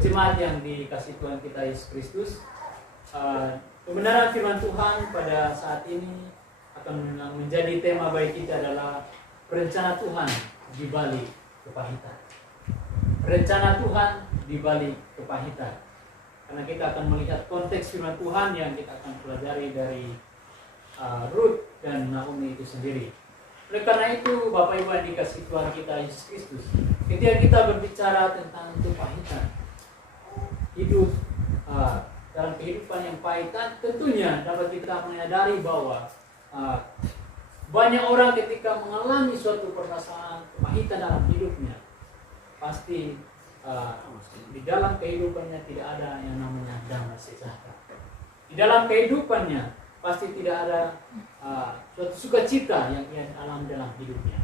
jemaat yang dikasih Tuhan kita Yesus Kristus, kebenaran firman Tuhan pada saat ini akan menjadi tema bagi kita adalah rencana Tuhan di balik kepahitan. Rencana Tuhan di balik kepahitan. Karena kita akan melihat konteks firman Tuhan yang kita akan pelajari dari Ruth dan Naomi itu sendiri. Oleh karena itu, Bapak Ibu yang dikasih Tuhan kita Yesus Kristus, ketika kita berbicara tentang kepahitan, hidup dalam kehidupan yang pahitan, tentunya dapat kita menyadari bahwa banyak orang ketika mengalami suatu permasalahan kepahitan dalam hidupnya, pasti di dalam kehidupannya tidak ada yang namanya damai sejahtera. Di dalam kehidupannya pasti tidak ada suatu sukacita yang ia alami dalam hidupnya.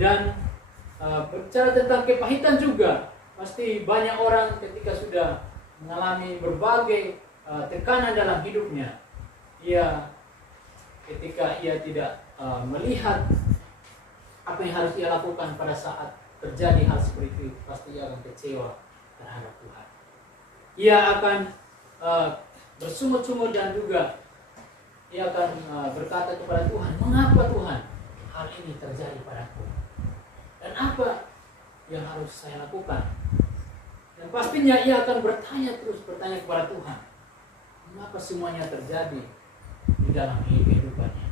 Dan berbicara tentang kepahitan juga, pasti banyak orang ketika sudah mengalami berbagai tekanan dalam hidupnya, ketika ia tidak melihat apa yang harus ia lakukan pada saat terjadi hal seperti itu, pasti ia akan kecewa terhadap Tuhan. Ia akan bersungut-sungut dan juga ia akan berkata kepada Tuhan, mengapa Tuhan hal ini terjadi padaku? Dan apa yang harus saya lakukan? Dan pastinya ia akan bertanya kepada Tuhan, mengapa semuanya terjadi di dalam kehidupannya?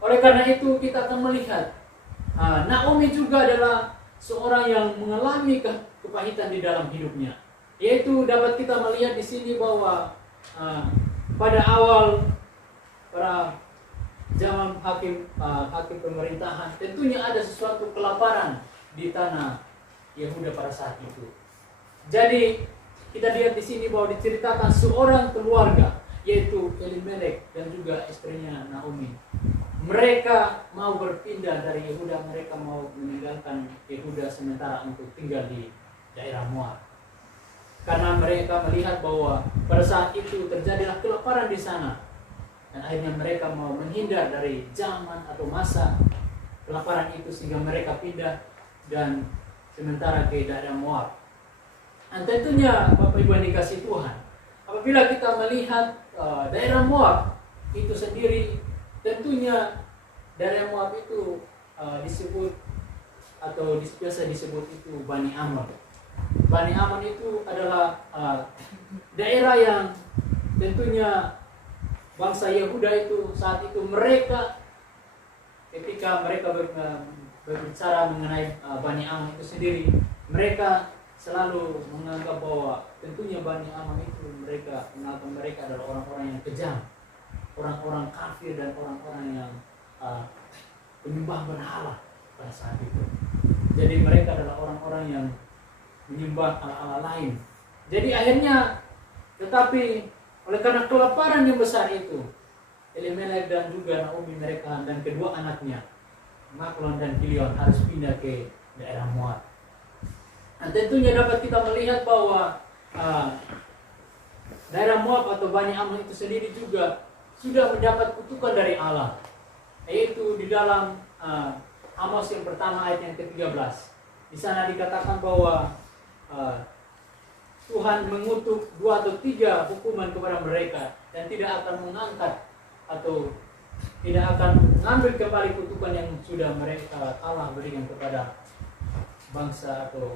Oleh karena itu kita akan melihat Naomi juga adalah seorang yang mengalami kepahitan di dalam hidupnya. Yaitu dapat kita melihat di sini bahwa pada awal para zaman hakim pemerintahan, tentunya ada sesuatu kelaparan di tanah Yehuda pada saat itu. Jadi kita lihat di sini bahwa diceritakan seorang keluarga, yaitu Elimelek dan juga istrinya Naomi. Mereka mau berpindah dari Yehuda, mereka mau meninggalkan Yehuda sementara untuk tinggal di daerah Moab. Karena mereka melihat bahwa pada saat itu terjadilah kelaparan di sana. Dan akhirnya mereka mau menghindar dari zaman atau masa kelaparan itu, sehingga mereka pindah dan sementara ke daerah Moab. Dan tentunya Bapak Ibu yang dikasih Tuhan, apabila kita melihat daerah Moab itu sendiri, tentunya daerah Moab itu disebut atau biasa disebut itu Bani Amon. Bani Amon itu adalah daerah yang tentunya bangsa Yehuda itu saat itu mereka ketika mereka berbicara mengenai Bani Amon itu sendiri, mereka selalu menganggap bahwa tentunya Bani Amon itu mereka menganggap mereka adalah orang-orang yang kejam, orang-orang kafir dan orang-orang yang penyembah berhala pada saat itu. Jadi mereka adalah orang-orang yang menyembah ala-ala lain. Jadi akhirnya tetapi oleh karena kelaparan yang besar itu, Elimelek dan juga Naomi mereka dan kedua anaknya, Mahlon dan Kilion, harus pindah ke daerah Moab. Dan tentunya dapat kita melihat bahwa daerah Moab atau Bani Amon itu sendiri juga sudah mendapat kutukan dari Allah. Yaitu di dalam Amos yang pertama ayat yang ke-13. Di sana dikatakan bahwa Tuhan mengutuk 2 atau 3 hukuman kepada mereka dan tidak akan mengangkat atau tidak akan mengambil kembali kutukan yang sudah mereka Allah berikan kepada bangsa atau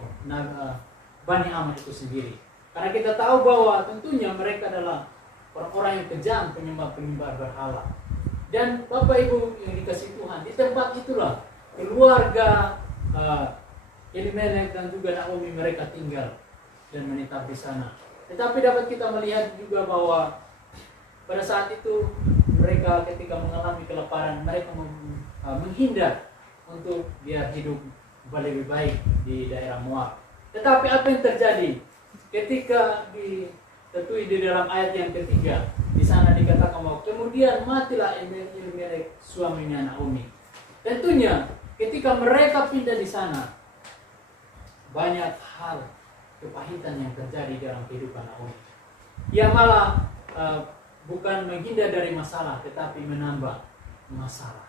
Bani Amon itu sendiri. Karena kita tahu bahwa tentunya mereka adalah orang-orang yang kejam, penyembah berhala. Dan Bapak Ibu yang dikasih Tuhan, di tempat itulah keluarga Elimelek dan juga Naomi mereka tinggal dan menetap di sana. Tetapi dapat kita melihat juga bahwa pada saat itu mereka ketika mengalami kelaparan, mereka menghindar untuk biar hidup lebih baik di daerah Moab. Tetapi apa yang terjadi ketika ditetui di dalam ayat yang ketiga, di sana dikatakan bahwa kemudian matilah Elimelek suaminya Naomi. Tentunya ketika mereka pindah di sana, banyak hal kepahitan yang terjadi dalam kehidupan Naomi. Ia malah bukan menghindar dari masalah, tetapi menambah masalah.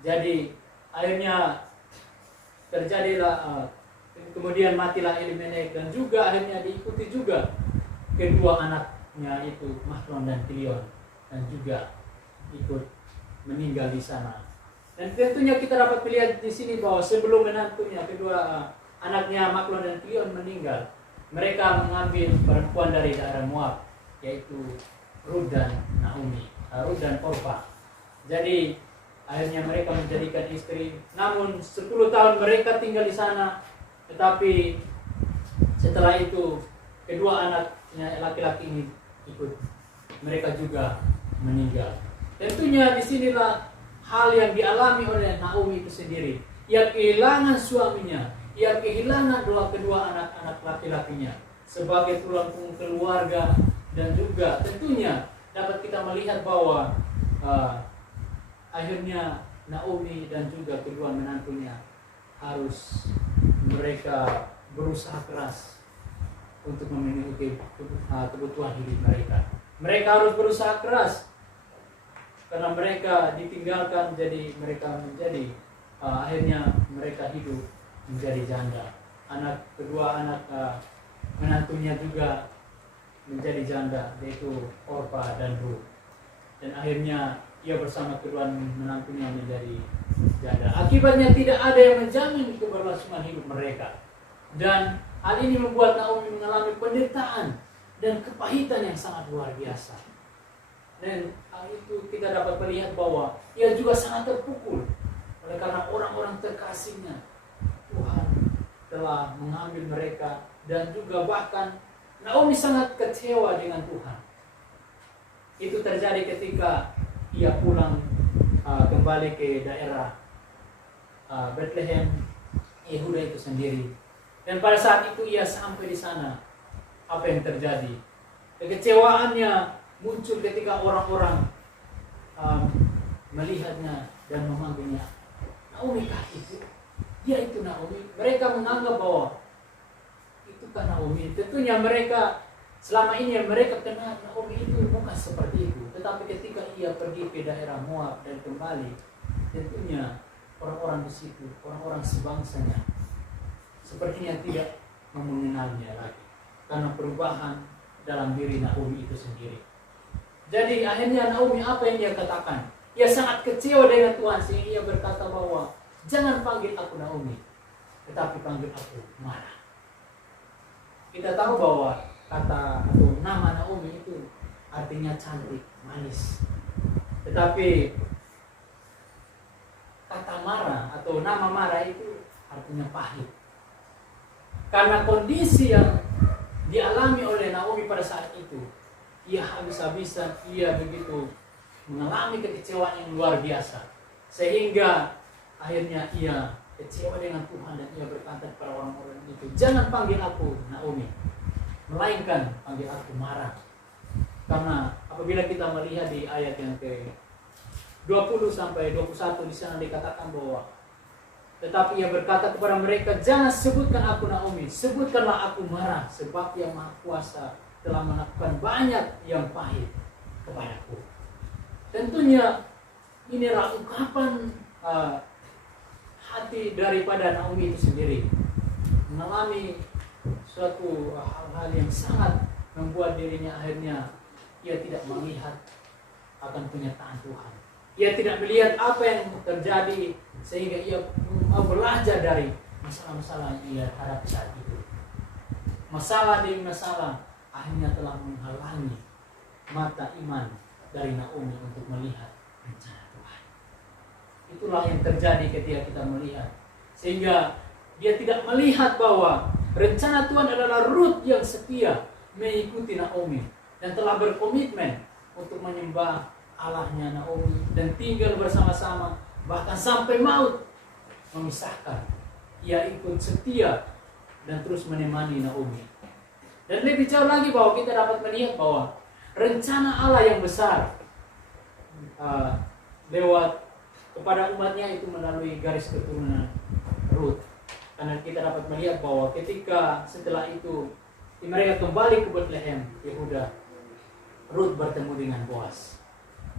Jadi akhirnya terjadilah Kemudian matilah Elimelek, dan juga akhirnya diikuti juga kedua anaknya itu Mahlon dan Kilion, dan juga ikut meninggal di sana. Dan tentunya kita dapat melihat di sini bahwa sebelum menantunya kedua anaknya Mahlon dan Kilion meninggal, mereka mengambil perempuan dari daerah Moab, yaitu Rut dan Naomi, Rut dan Orpa. Jadi akhirnya mereka menjadikan istri. Namun 10 tahun mereka tinggal di sana, tetapi setelah itu kedua anaknya laki-laki ini ikut, mereka juga meninggal. Tentunya disinilah hal yang dialami oleh Naomi itu sendiri. Ia kehilangan suaminya, ia kehilangan kedua anak-anak laki-lakinya sebagai tulang punggung keluarga, dan juga tentunya dapat kita melihat bahwa akhirnya Naomi dan juga kedua menantunya harus mereka berusaha keras untuk memenuhi kebutuhan hidup mereka. Mereka harus berusaha keras karena mereka ditinggalkan, jadi mereka menjadi akhirnya mereka hidup menjadi janda. Kedua anak menantunya juga menjadi janda, yaitu Orpa dan Rut. Dan akhirnya ia bersama kedua menantunya menjadi janda. Akibatnya tidak ada yang menjamin keberlangsungan hidup mereka. Dan hal ini membuat Naomi mengalami penderitaan dan kepahitan yang sangat luar biasa. Dan hal itu kita dapat melihat bahwa ia juga sangat terpukul oleh karena orang-orang terkasihnya. Tuhan telah mengambil mereka, dan juga bahkan Naomi sangat kecewa dengan Tuhan. Itu terjadi ketika ia pulang kembali ke daerah Bethlehem, Yehuda itu sendiri. Dan pada saat itu ia sampai di sana, apa yang terjadi? Kekecewaannya muncul ketika orang-orang melihatnya dan memanggilnya, Naomi kah itu? Ya, itu Naomi. Mereka menganggap bahwa itu kan Naomi. Tentunya mereka selama ini mereka kenal Naomi itu bukan seperti itu. Tetapi ketika ia pergi ke daerah Moab dan kembali, tentunya orang-orang di situ, orang-orang sebangsanya, sepertinya tidak mengenalnya lagi karena perubahan dalam diri Naomi itu sendiri. Jadi akhirnya Naomi apa yang dia katakan? Ia sangat kecewa dengan Tuhan sehingga ia berkata bahwa jangan panggil aku Naomi, tetapi panggil aku Mara. Kita tahu bahwa kata atau nama Naomi itu artinya cantik, manis. Tetapi kata Mara atau nama Mara itu artinya pahit. Karena kondisi yang dialami oleh Naomi pada saat itu, ia habis-habisan, ia begitu mengalami kekecewaan yang luar biasa. Sehingga akhirnya ia kecewa dengan Tuhan dan ia berkata kepada orang-orang itu, jangan panggil aku Naomi, melainkan panggil aku Mara. Karena apabila kita melihat di ayat yang ke-20 sampai 21 di sana dikatakan bahwa tetapi ia berkata kepada mereka, jangan sebutkan aku Naomi, sebutkanlah aku Mara, sebab yang Maha Kuasa telah melakukan banyak yang pahit kepadaku. Tentunya inilah ungkapan hati daripada Naomi itu sendiri, mengalami suatu hal-hal yang sangat membuat dirinya akhirnya ia tidak melihat akan kenyataan Tuhan. Ia tidak melihat apa yang terjadi sehingga ia belajar dari masalah-masalah yang ia hadapi saat itu. Masalah demi masalah akhirnya telah menghalangi mata iman dari Naomi untuk melihat rencana Tuhan. Itulah yang terjadi ketika kita melihat, sehingga dia tidak melihat bahwa rencana Tuhan adalah Rut yang setia mengikuti Naomi dan telah berkomitmen untuk menyembah Allahnya Naomi dan tinggal bersama-sama bahkan sampai maut memisahkan. Ia ikut setia dan terus menemani Naomi. Dan lebih jauh lagi bahwa kita dapat melihat bahwa rencana Allah yang besar lewat kepada umatnya itu melalui garis keturunan Rut. Karena kita dapat melihat bahwa ketika setelah itu mereka kembali ke Bethlehem, Yehuda, Rut bertemu dengan Boaz.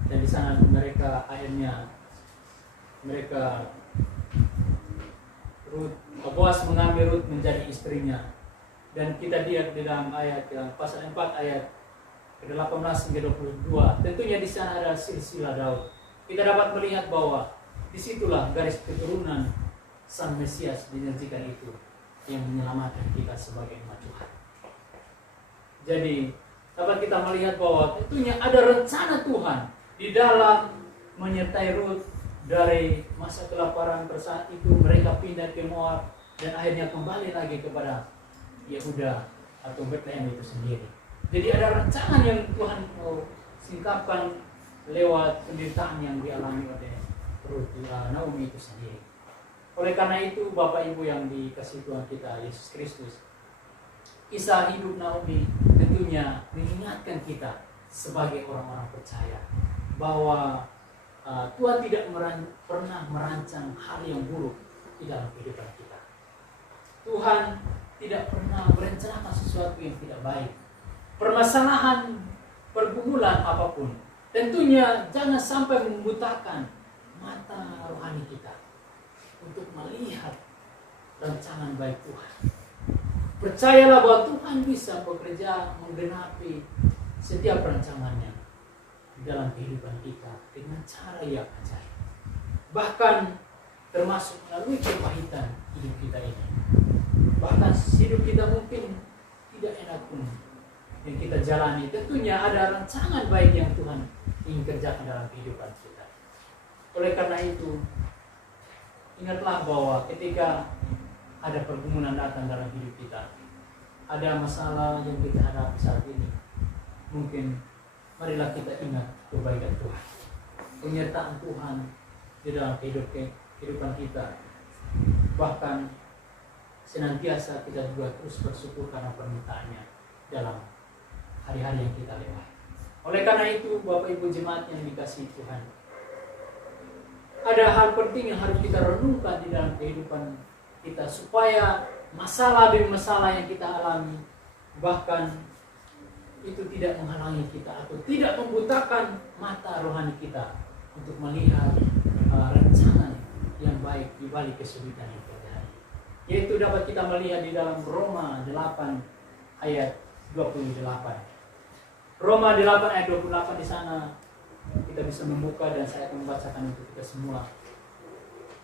Dan di sana mereka akhirnya Boas mengambil Rut menjadi istrinya. Dan kita lihat di dalam ayat pasal 4 ayat ke-18 hingga 22. Tentunya di sana ada silsilah Daud. Kita dapat melihat bahwa disitulah garis keturunan Sang Mesias dijanjikan itu yang menyelamatkan kita sebagai umat Tuhan. Jadi dapat kita melihat bahwa tentunya ada rencana Tuhan di dalam menyertai Rut dari masa kelaparan pada saat itu mereka pindah ke Moab dan akhirnya kembali lagi kepada Yehuda atau Bethlehem itu sendiri. Jadi ada rancangan yang Tuhan mau singkapkan lewat penderitaan yang dialami oleh Rut Naomi itu sendiri. Oleh karena itu Bapak Ibu yang dikasihi Tuhan kita Yesus Kristus, kisah hidup Naomi tentunya mengingatkan kita sebagai orang-orang percaya bahwa Tuhan tidak pernah merancang hal yang buruk di dalam kehidupan kita. Tuhan tidak pernah merencanakan sesuatu yang tidak baik. Permasalahan, pergumulan apapun, tentunya jangan sampai membutakan mata rohani kita untuk melihat rancangan baik Tuhan. Percayalah bahwa Tuhan bisa bekerja menggenapi setiap rancangannya di dalam kehidupan kita dengan cara yang ajaib. Bahkan termasuk melalui kepahitan hidup kita ini. Bahkan hidup kita mungkin tidak enak pun yang kita jalani. Tentunya ada rancangan baik yang Tuhan ingin kerjakan dalam kehidupan kita. Oleh karena itu, ingatlah bahwa ketika ada pergumulan datang dalam hidup kita, ada masalah yang kita hadapi saat ini, mungkin marilah kita ingat kebaikan Tuhan, penyertaan Tuhan di dalam kehidupan kita. Bahkan senantiasa kita juga terus bersyukur karena permintaannya dalam hari-hari yang kita lewati. Oleh karena itu Bapak Ibu jemaat yang dikasihi Tuhan, ada hal penting yang harus kita renungkan di dalam kehidupan kita supaya masalah demi masalah yang kita alami bahkan itu tidak menghalangi kita atau tidak membutakan mata rohani kita untuk melihat rancangan yang baik di balik kesulitan yang terjadi. Yaitu dapat kita melihat di dalam Roma 8 ayat 28. Roma 8 ayat 28 di sana kita bisa membuka dan saya akan membacakan untuk kita semua.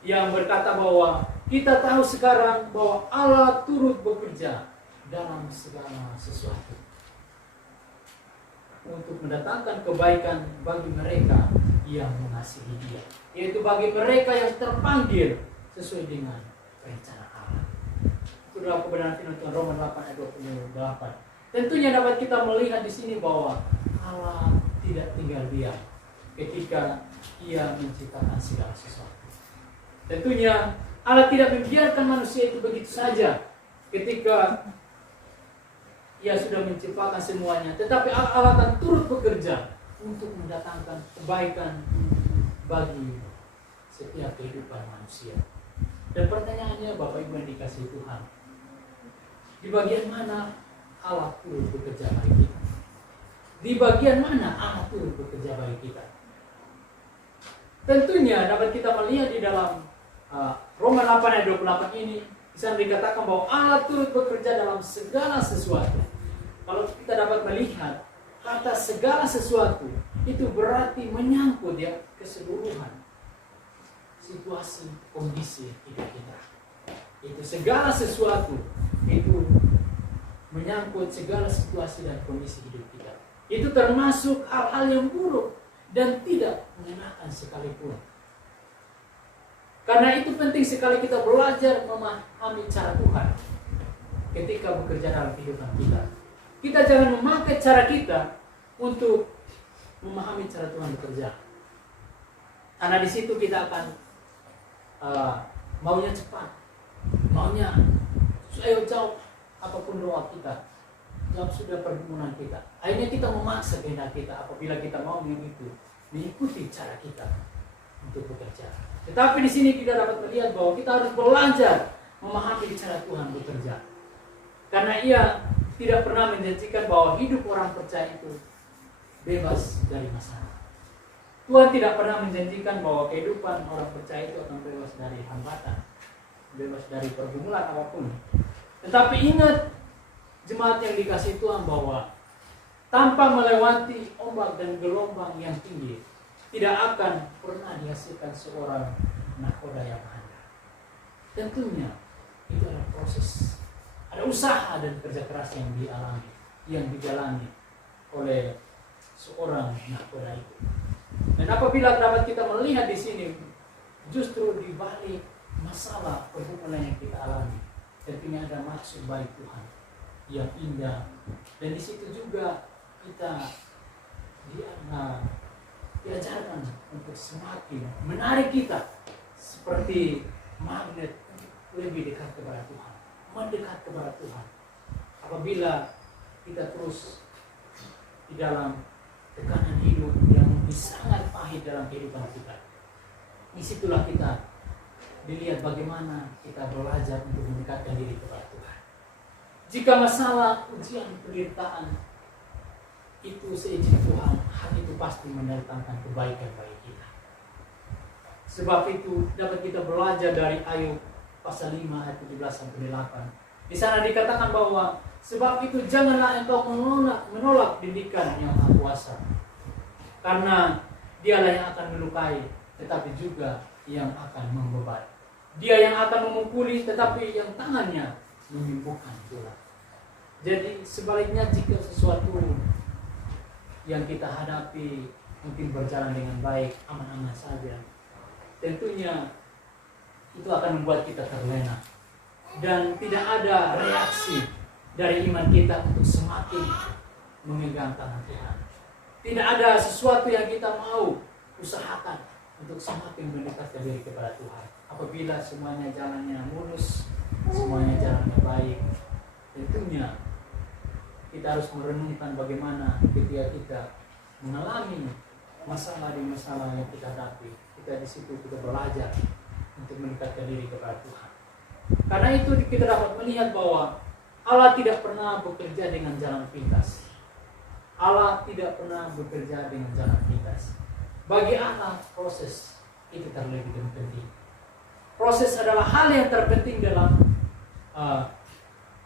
Yang berkata bahwa kita tahu sekarang bahwa Allah turut bekerja dalam segala sesuatu untuk mendatangkan kebaikan bagi mereka yang mengasihi Dia, yaitu bagi mereka yang terpanggil sesuai dengan rencana Allah. Itu adalah kebenaran firman Tuhan Roma 8 ayat 28. Tentunya dapat kita melihat di sini bahwa Allah tidak tinggal diam ketika Ia menciptakan segala sesuatu. Tentunya Allah tidak membiarkan manusia itu begitu saja ketika Ia sudah menciptakan semuanya, tetapi Allah akan turut bekerja untuk mendatangkan kebaikan bagi setiap kehidupan manusia. Dan pertanyaannya Bapak Ibu yang dikasihi Tuhan, di bagian mana Allah turut bekerja bagi kita? Di bagian mana Allah turut bekerja bagi kita? Tentunya dapat kita melihat di dalam Roma 8 ayat 28 ini bisa dikatakan bahwa Allah turut bekerja dalam segala sesuatu. Kalau kita dapat melihat kata segala sesuatu itu berarti menyangkut ya keseluruhan situasi kondisi hidup kita. Itu segala sesuatu itu menyangkut segala situasi dan kondisi hidup kita. Itu termasuk hal-hal yang buruk dan tidak mengenakan sekalipun. Karena itu penting sekali kita belajar memahami cara Tuhan ketika bekerja dalam kehidupan kita. Kita jangan memakai cara kita untuk memahami cara Tuhan bekerja. Karena di situ kita akan maunya cepat, maunya ayo jauh apapun doa kita, jauh sudah pergumulan kita. Akhirnya kita memaksa kehendak kita apabila kita mau mengikuti cara kita untuk bekerja. Tetapi di sini kita dapat melihat bahwa kita harus belajar memahami cara Tuhan bekerja. Karena Ia tidak pernah menjanjikan bahwa hidup orang percaya itu bebas dari masalah. Tuhan tidak pernah menjanjikan bahwa kehidupan orang percaya itu akan bebas dari hambatan. bebas dari pergumulan apapun. Tetapi ingat jemaat yang dikasih Tuhan bahwa tanpa melewati ombak dan gelombang yang tinggi, tidak akan pernah dihasilkan seorang nahkoda yang handal. Tentunya itu adalah proses, ada usaha dan kerja keras yang dialami, yang dijalani oleh seorang nahkoda itu. Dan apabila dapat kita melihat di sini, justru di balik masalah pergumulan yang kita alami, tentunya ada maksud baik Tuhan yang indah. Dan di situ juga kita diajarkan untuk semakin menarik kita seperti magnet lebih dekat kepada Tuhan, mendekat kepada Tuhan. Apabila kita terus di dalam tekanan hidup yang sangat pahit dalam kehidupan kita, disitulah kita dilihat bagaimana kita belajar untuk mendekatkan diri kepada Tuhan. Jika masalah, ujian, penderitaan itu seizin Tuhan, hal itu pasti mendatangkan kebaikan bagi kita. Sebab itu dapat kita belajar dari Ayub pasal 5 ayat 17 sampai 8. Di sana dikatakan bahwa sebab itu janganlah engkau menolak didikan yang Maha Kuasa, karena dialah yang akan melukai, tetapi juga yang akan membeban. Dia yang akan memukuli, tetapi yang tangannya menyembuhkan pula. Jadi sebaliknya, jika sesuatu yang kita hadapi mungkin berjalan dengan baik, aman-aman saja, tentunya itu akan membuat kita terlena dan tidak ada reaksi dari iman kita untuk semakin memegang tangan Tuhan. Tidak ada sesuatu yang kita mau usahakan untuk semakin mendekatkan diri kepada Tuhan. Apabila semuanya jalannya mulus, semuanya jalannya baik, tentunya kita harus merenungkan bagaimana ketika kita mengalami masalah di masalah yang kita hadapi, kita di situ kita belajar untuk mendekatkan diri kepada Tuhan. Karena itu kita dapat melihat bahwa Allah tidak pernah bekerja dengan jalan pintas. Allah tidak pernah bekerja dengan jalan pintas. Bagi Allah proses itu terlebih penting. Proses adalah hal yang terpenting dalam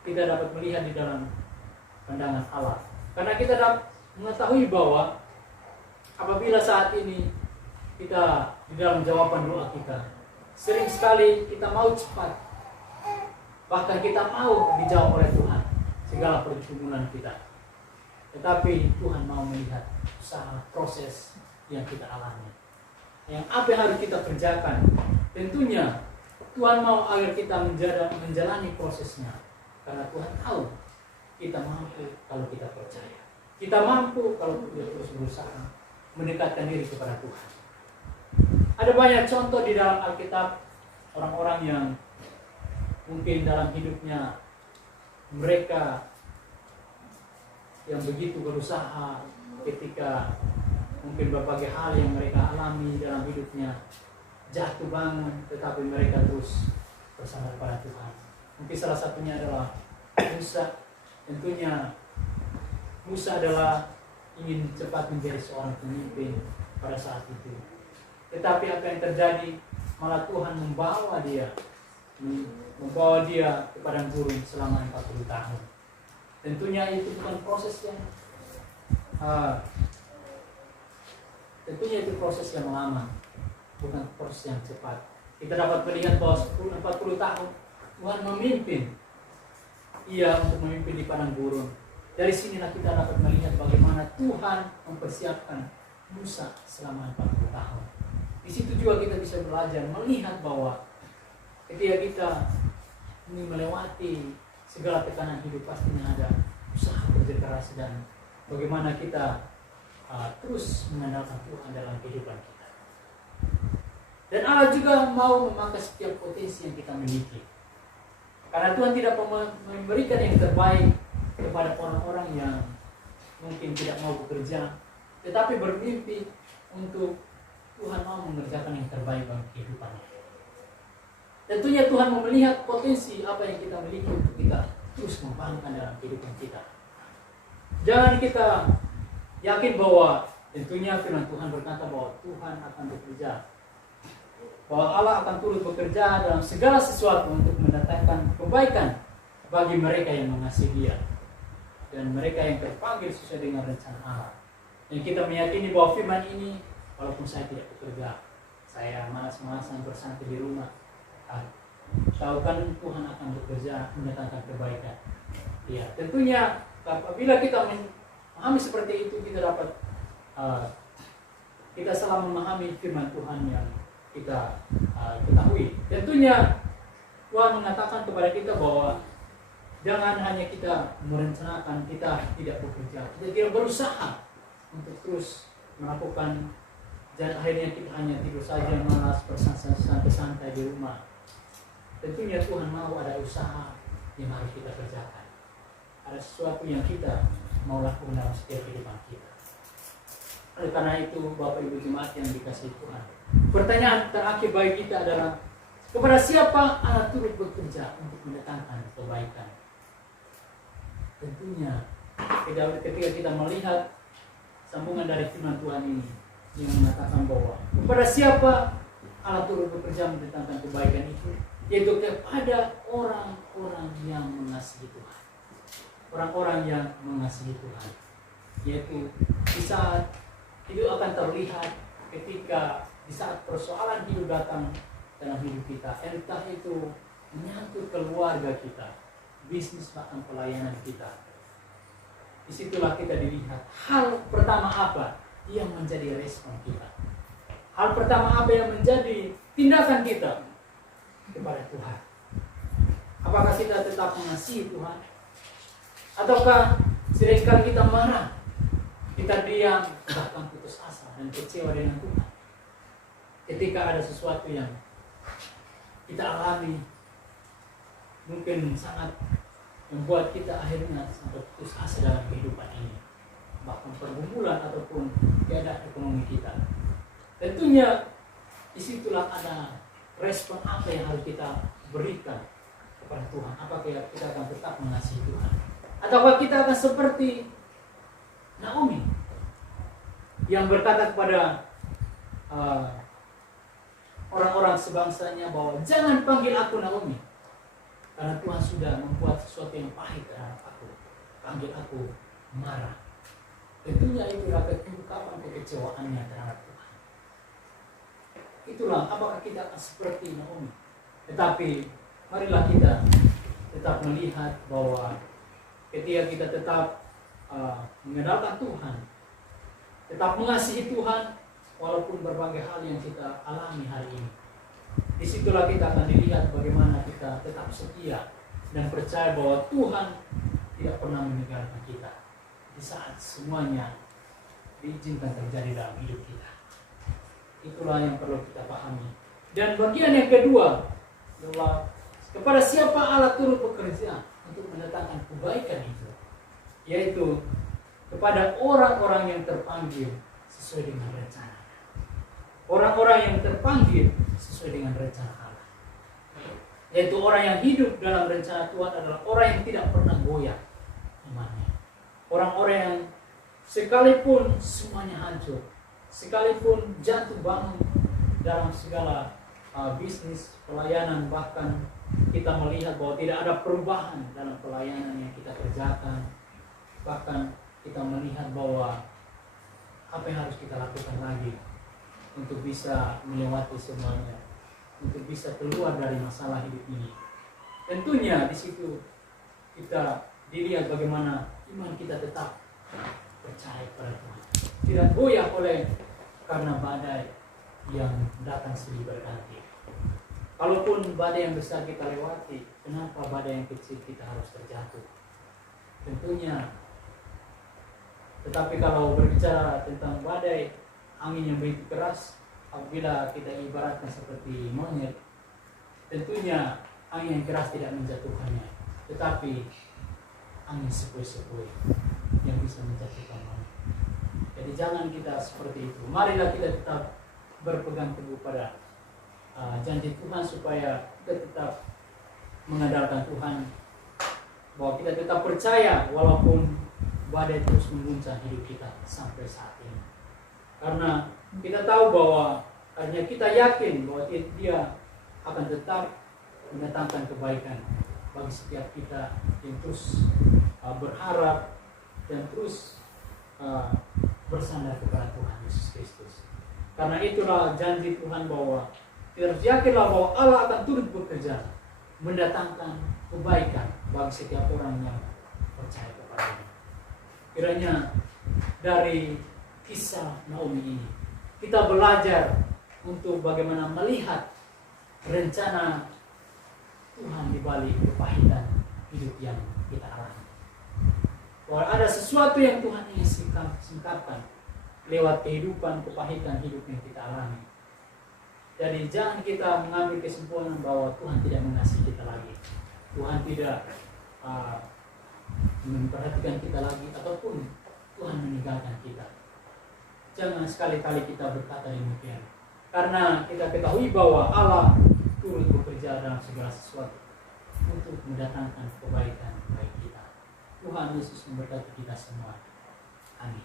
kita dapat melihat di dalam pandangan Allah. Karena kita dapat mengetahui bahwa apabila saat ini kita di dalam jawaban doa kita, sering sekali kita mau cepat, bahkan kita mau dijawab oleh Tuhan segala pergumulan kita. Tetapi Tuhan mau melihat usaha proses yang kita alami. Yang apa yang harus kita kerjakan? Tentunya Tuhan mau agar kita menjalani prosesnya. Karena Tuhan tahu kita mampu kalau kita percaya. Kita mampu kalau kita terus berusaha mendekatkan diri kepada Tuhan. Ada banyak contoh di dalam Alkitab orang-orang yang mungkin dalam hidupnya mereka yang begitu berusaha ketika mungkin berbagai hal yang mereka alami dalam hidupnya, jatuh bangun, tetapi mereka terus bersandar pada Tuhan. Mungkin salah satunya adalah Musa. Tentunya Musa adalah ingin cepat menjadi seorang pemimpin pada saat itu. Tetapi apa yang terjadi, malah Tuhan membawa dia ke padang gurun selama 40 tahun. Tentunya itu bukan proses yang tentunya itu proses yang lama, bukan proses yang cepat. Kita dapat melihat bahwa 40 tahun Tuhan memimpin ia untuk memimpin di padang gurun. Dari sinilah kita dapat melihat bagaimana Tuhan mempersiapkan Musa selama 40 tahun. Di situ juga kita bisa belajar melihat bahwa ketika kita ini melewati segala tekanan hidup, pastinya ada usaha kerja keras dan bagaimana kita terus mengandalkan Tuhan dalam kehidupan kita. Dan Allah juga mau memakai setiap potensi yang kita miliki. Karena Tuhan tidak memberikan yang terbaik kepada orang-orang yang mungkin tidak mau bekerja, tetapi bermimpi untuk Tuhan mau mengerjakan yang terbaik bagi kehidupannya. Tentunya Tuhan mau melihat potensi apa yang kita miliki untuk kita terus kembangkan dalam kehidupan kita. Jangan kita yakin bahwa tentunya firman Tuhan berkata bahwa Tuhan akan bekerja bahwa Allah akan turut bekerja dalam segala sesuatu untuk mendatangkan kebaikan bagi mereka yang mengasihi Dia dan mereka yang terpanggil sesuai dengan rencana Allah. Dan kita meyakini bahwa firman ini, walaupun saya tidak bekerja, saya malas-malasan bersantai di rumah, tahu kan Tuhan akan bekerja mendatangkan kebaikan. Ya, tentunya apabila kita memahami seperti itu, kita dapat kita salah memahami firman Tuhan yang kita ketahui. Tentunya Tuhan mengatakan kepada kita bahwa jangan hanya kita merencanakan, kita tidak bekerja, kita tidak berusaha untuk terus melakukan, dan akhirnya kita hanya tidur saja, malas bersantai-santai di rumah. Tentunya Tuhan mau ada usaha yang harus kita kerjakan, ada sesuatu yang kita mau lakukan dalam setiap kehidupan kita. Oleh karena itu, Bapak Ibu Jemaat yang dikasihi Tuhan, pertanyaan terakhir bagi kita adalah, kepada siapa Allah turut bekerja untuk mendatangkan kebaikan? Tentunya ketika kita melihat sambungan dari firman Tuhan ini yang mengatakan bahwa kepada siapa Allah turut bekerja mendatangkan kebaikan itu, yaitu kepada orang-orang yang mengasihi Tuhan. Orang-orang yang mengasihi Tuhan, yaitu di saat itu akan terlihat ketika di saat persoalan hidup datang dalam hidup kita, entah itu menyangkut keluarga kita, bisnis, bahkan pelayanan kita. Disitulah kita dilihat hal pertama apa yang menjadi respon kita. Hal pertama apa yang menjadi tindakan kita kepada Tuhan. Apakah kita tetap mengasihi Tuhan? Ataukah seringkali kita marah, kita diam, bahkan putus asa dan kecewa dengan Tuhan ketika ada sesuatu yang kita alami, mungkin sangat membuat kita akhirnya sampai putus asa dalam kehidupan ini, bahkan pergumulan ataupun keadaan ekonomi kita. Tentunya disitulah ada respon apa yang harus kita berikan kepada Tuhan. Apakah kita akan tetap mengasihi Tuhan, ataukah kita akan seperti Naomi yang berkata kepada orang-orang sebangsanya bahwa jangan panggil aku Naomi, karena Tuhan sudah membuat sesuatu yang pahit terhadap aku. Panggil aku Mara. Tentunya itulah keungkapan kekecewaannya terhadap Tuhan. Itulah apakah kita akan seperti Naomi. Tetapi marilah kita tetap melihat bahwa ketika kita tetap mengandalkan Tuhan, tetap mengasihi Tuhan, walaupun berbagai hal yang kita alami hari ini, disitulah kita akan dilihat bagaimana kita tetap setia dan percaya bahwa Tuhan tidak pernah meninggalkan kita di saat semuanya diizinkan terjadi dalam hidup kita. Itulah yang perlu kita pahami. Dan bagian yang kedua adalah kepada siapa Allah turut bekerja untuk mendatangkan kebaikan itu, yaitu kepada orang-orang yang terpanggil sesuai dengan rencana. Orang-orang yang terpanggil sesuai dengan rencana Allah, yaitu orang yang hidup dalam rencana Tuhan adalah orang yang tidak pernah goyah imannya. Orang-orang yang sekalipun semuanya hancur, sekalipun jatuh bangun dalam segala bisnis, pelayanan, bahkan kita melihat bahwa tidak ada perubahan dalam pelayanan yang kita kerjakan, bahkan kita melihat bahwa apa yang harus kita lakukan lagi untuk bisa melewati semuanya, untuk bisa keluar dari masalah hidup ini. Tentunya di situ kita dilihat bagaimana iman kita tetap percaya pada Tuhan, tidak goyah oleh karena badai yang datang silih berganti. Kalaupun badai yang besar kita lewati, kenapa badai yang kecil kita harus terjatuh? Tentunya. Tetapi kalau berbicara tentang badai, angin yang begitu keras, apabila kita ibaratkan seperti monyet, tentunya angin yang keras tidak menjatuhkannya, tetapi angin sepoi-sepoi yang bisa menjatuhkan monyet. Jadi jangan kita seperti itu. Marilah kita tetap berpegang teguh pada janji Tuhan, supaya kita tetap mengandalkan Tuhan, bahwa kita tetap percaya walaupun badai terus mengguncang hidup kita sampai saat ini. Karena kita tahu bahwa Artinya kita yakin bahwa Dia akan tetap mendatangkan kebaikan bagi setiap kita yang terus berharap dan terus bersandar kepada Tuhan Yesus Kristus. Karena itulah janji Tuhan bahwa yakinlah bahwa Allah akan turut bekerja mendatangkan kebaikan bagi setiap orang yang percaya kepada-Nya. Kiranya dari kisah Naomi ini kita belajar untuk bagaimana melihat rencana Tuhan di balik kepahitan hidup yang kita alami. Bahwa ada sesuatu yang Tuhan ingin singkapkan lewat kehidupan kepahitan hidup yang kita alami. Jadi jangan kita mengambil kesimpulan bahwa Tuhan tidak mengasihi kita lagi, Tuhan tidak memperhatikan kita lagi, ataupun Tuhan meninggalkan kita. Jangan sekali-kali kita berkata demikian, karena kita ketahui bahwa Allah turut bekerja dalam segala sesuatu untuk mendatangkan kebaikan bagi kita. Tuhan Yesus memberkati kita semua. Amin.